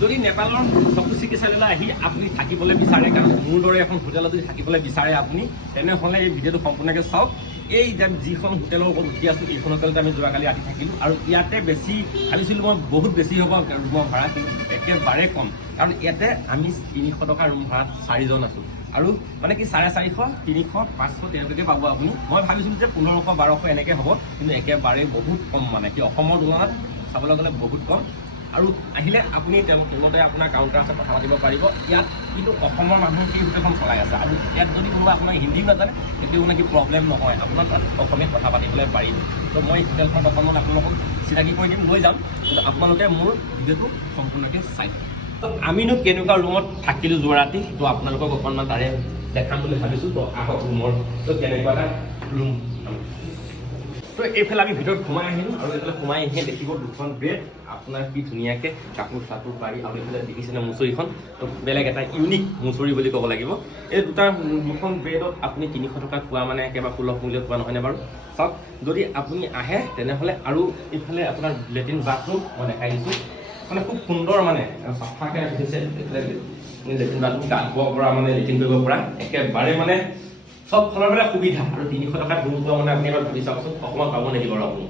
যদি নেপালৰ চকু চিকিৎসালয়লৈ আহি আপুনি থাকিবলৈ বিচাৰে, কাৰণ মোৰ দৰে এখন হোটেলত যদি থাকিবলৈ বিচাৰে আপুনি, তেনেহ'লে এই ভিডিঅ'টো সম্পূৰ্ণকৈ চাওক। এই যিখন হোটেলৰ ওপৰত উঠি আছোঁ, এইখন হোটেলতে আমি যোৱাকালি ৰাতি থাকিলোঁ, আৰু ইয়াতে বেছি ভাবিছিলোঁ মই বহুত বেছি হ'ব ৰুমৰ ভাড়া, কিন্তু একেবাৰে কম। কাৰণ ইয়াতে আমি 300 টকা ৰুম ভাড়াত 4জন আছোঁ, আৰু মানে কি 450, 300, 500 তেনেকুৱাকৈ পাব আপুনি। মই ভাবিছিলোঁ যে 1500, 1200 এনেকৈ হ'ব, কিন্তু একেবাৰে বহুত কম, মানে কি অসমৰ তুলনাত চাবলৈ গ'লে বহুত কম। আৰু আহিলে আপুনি তেওঁলোকে আপোনাৰ কাউণ্টাৰ আছে, কথা পাতিব পাৰিব। ইয়াত কিন্তু অসমৰ মানুহে সেই হোটেলখন চলাই আছে, আৰু ইয়াত যদি কোনোবা আপোনাৰ হিন্দী নাজানে তেতিয়াও মানে কি প্ৰব্লেম নহয়, আপোনাৰ তাত অসমীয়াত কথা পাতিবলৈ পাৰিব। ত' মই হোটেলখনত অকণমান আপোনালোকক চিনাকি কৰি দিম, লৈ যাম, কিন্তু আপোনালোকে মোৰ ভিডিঅ'টো সম্পূৰ্ণকৈ চাই দিম। আমিনো কেনেকুৱা ৰুমত থাকিলোঁ যোৱা ৰাতি, ত' আপোনালোকক অকণমান তাৰে দেখাম বুলি ভাবিছোঁ। ত' আহক ৰুমৰ, ত' কেনেকুৱা এটা ৰুম। তো এইফালে আমি ভিতৰত সোমাই আহিলোঁ, আৰু এইফালে সোমাই আহিয়ে দেখিব দুখন বেড, আপোনাৰ কি ধুনীয়াকৈ কাপোৰ চাপোৰ পাৰি, আৰু এইফালে দেখিছেনে মুচৰিখন, তো বেলেগ এটা ইউনিক মুচৰি বুলি ক'ব লাগিব। এই দুখন বেডত আপুনি 300 টকা পোৱা মানে একেবাৰে সুলভ মূল্যত পোৱা নহয়নে বাৰু? চাওক, যদি আপুনি আহে তেনেহ'লে, আৰু এইফালে আপোনাৰ লেট্ৰিন বাথৰুম মই দেখাই দিছোঁ, মানে খুব সুন্দৰ, মানে চাফাকৈ ৰাখিছে। লেট্ৰিন বাথৰুম গা ধুব পৰা, মানে লেট্ৰিন কৰিব পৰা, একেবাৰে মানে সব ফালৰ পৰা সুবিধা। আৰু 300 টকাত ৰুম পোৱা মানে আপুনি এবাৰ ভাবি চাওকচোন, অসমত পাব নেকি বাৰু আপুনি?